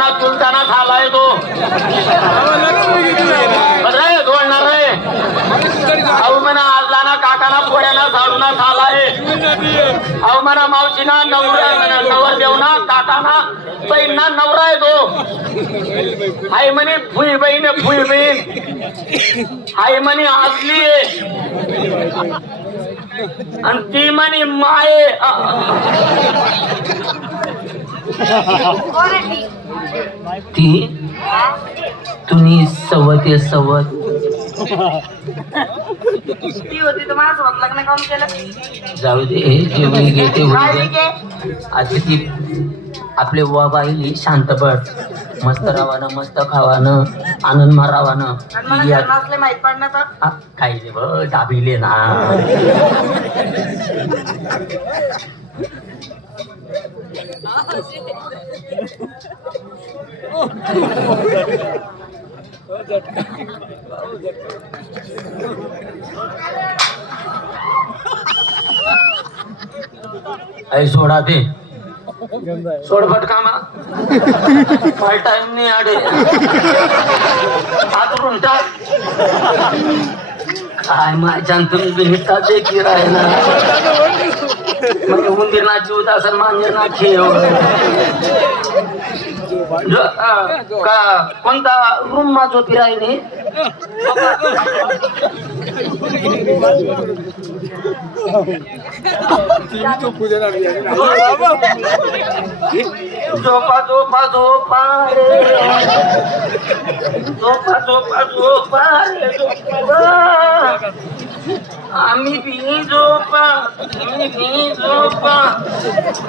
म्हणा चुलताना झालाय तो. रे झोडणार रे. अहो म्हणा आजलाना काकाना पोळ्याना झाडूना झालाय. अहो म्हणा मावशीना नवरा नवर देवना काकाना बहिणना नवरा आहे तो. आई म्हणे फुई बहीण फुई बहीण. आई म्हणे असली आहे. आणि ती म्हणे माये. ती? तुम्ही सवत आहे सवत. जाऊ दे जे होईल घे ते काय होईल विके? आता ती आपले वा बाईली शांत पड मस्त रावानं मस्त खावानं आनंद मारावानं या- नाही ब दाबिले ना. आई सोडा ते सोड फटकामा फाय टाइम नाही आडे. हातरून टाक. काय माझ्या तुम्ही बिनिटा ते की राहिला म्हणजे उंदीर ना जीव असेल मांजर ना खेळ ज- अं, का कोणता रूम माझ होती राहिली झोपा झोपा झोपा रे झोपा झोपा झोपा रे झोपा आम्ही बी झोपा मी बी झोपा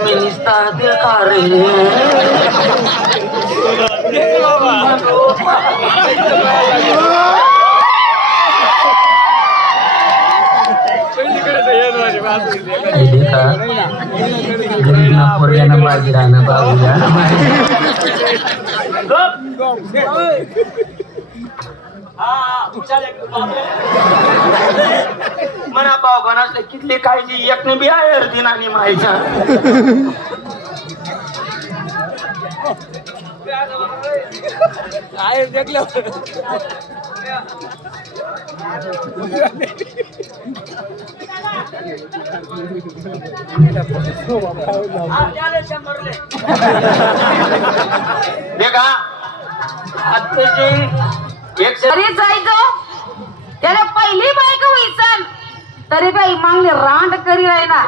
मी निस्ता देखा रे हे देखा गरीबना पोरग्याना बाजी राहणं बाबूला म्हणा भाऊ बनसले कितली काळजी एकने बी आहे अर्धी नानी मायच्या देखा आत्ताची एकशे तरी जायचं त्याला पहिली बायको व्हायचं तरी बाई मागले रांड करी राहिना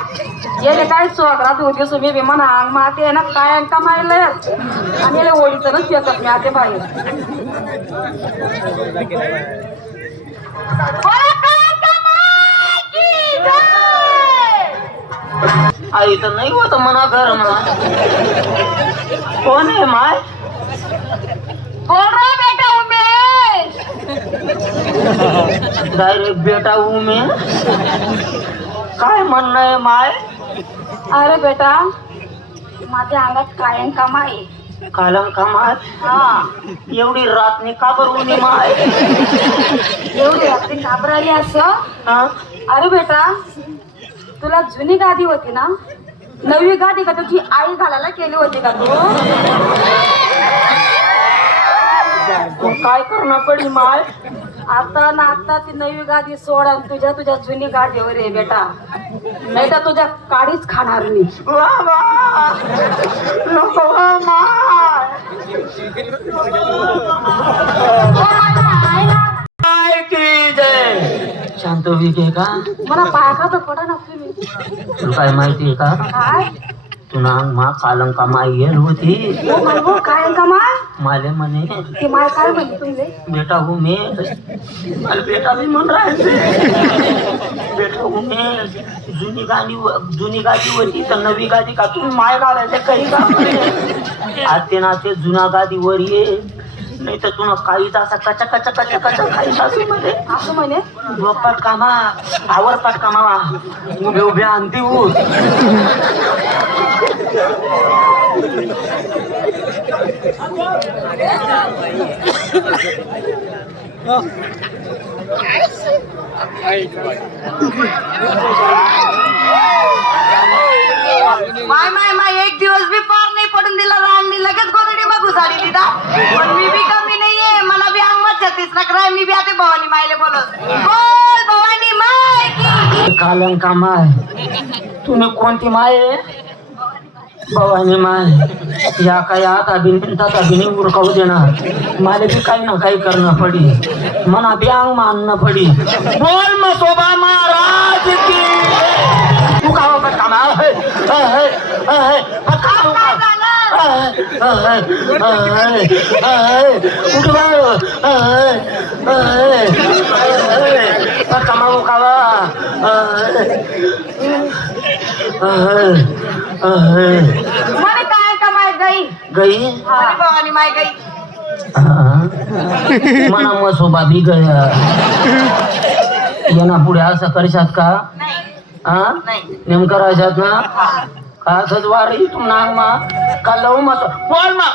येले काय सोगरात होती सुमी बी म्हणा माते ना काय अंग कमायला? आणि याला ओळीचं नच येतात मी आते बाई! आई तर नाही होत म्हणा घर म्हणा. कोण आहे माय? बोल रे डायरेक्ट बेटा उमे काय म्हणणं आहे माय? अरे बेटा माझ्या अंगात कायम कमाई कालम कामात? हा. एवढी रातनी का बरं उमे माय? एवढी रात्री घाबराली असं? हा? अरे बेटा तुला जुनी गादी होती ना? नवी गादी का तुझी आई घालायला केली होती का तू? मग काय करणं पडी माय? आता ना आता ती नवी गादी सोड आणि तुझ्या तुझ्या जुनी गादीवर आहे बेटा. नाही तर तुझ्या काडीच खाणार मी. वा वा. नको वा माय काय की जय? शांत विके का? मला पाया तर पडा ना तुम्ही. काय माहिती आहे का? काय? तुला मा कालम का माय येल होती. हो म्हणू काय का माय माले म्हणे ती माय काय म्हणली तुम्ही बेटा हूँ मैं मला बेटा भी म्हण राहिले. बेटा हूँ मैं जुनी गाडी जुनी गादी होती तर नवी गादी का तुम्ही माय घालायचे काही का आते नाते जुना गादीवर ये नाही तर तुला काहीच असा कचा कचा कचा कचा काही सासू मध्ये असं म्हणे? पाट कामा आवर पाट कामा उभे उभे आणते ऊस माय माय माय एक दिवस मी पार नाही पडून दिला राणी लगेच गोदडी बघू उसाडी दिदा पण मी बी कमी नाहीये. मला बी अंगमत जातीस नकराय मी बी आता भवानी मायले बोलत. बोल भवानी माय. कालंका माय तुने कोणती माय भवानी माय या काय आता बिनतात अभिनय उरकाऊ देणार मला बी काही ना काही करणं पडी मना बी अंग मानणं पडी बोल मसोबा महाराज की तू का हो बरं कामा? काय कमाय गई? गई? म्हणे भवानी माय गई. हा. मना मसोबा बी गया. येना पुढे असं करशात का? नाही. हा नाही. नेमकं राहशात ना? का असंच वारी तुम नांग मा का लव मत बोल मा